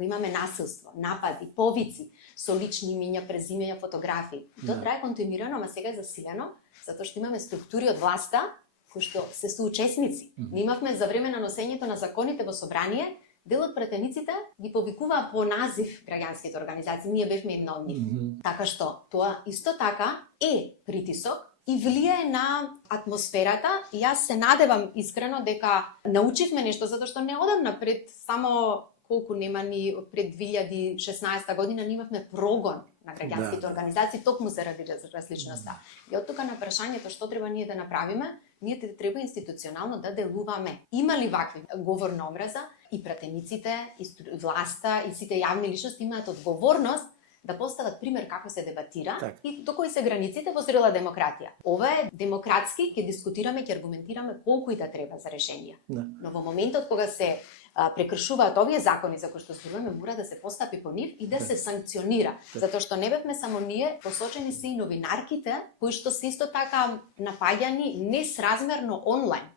кога имаме насилство, напади, повици со лични имиња, презимења, фотографии. Тоа трае континуирано, ама сега е засилено, затоа што имаме структури од власта кои што се соучесници. Ние имавме за време на носењето на законите во собрание, дел од пратениците ги повикуваа по назив граѓанските организации, ние бевме една од нив. Така што тоа исто така е притисок и влијае на атмосферата. И јас се надевам искрено дека научивме нешто, затоа што не одамна пред само колку нема ни пред 2016 година ние имавме прогон на граѓанските организации токму заради различноста. И од тука на прашањето што треба ние да направиме, ние треба институционално да делуваме. Има ли вакви говор на омраза и пратениците, и власта, и сите јавни личности имаат одговорност да постават пример како се дебатира и до кои се границите во зрела демократија. Ова е демократски, ќе дискутираме, ќе аргументираме колку и да треба за решенија. Но во моментот кога се прекршуваат овие закони за кои што зборуваме, мора да се постапи по нив и да се санкционира. Затоа што не бевме само ние, посочени се и новинарките, кои што се исто така напаѓани несразмерно онлайн.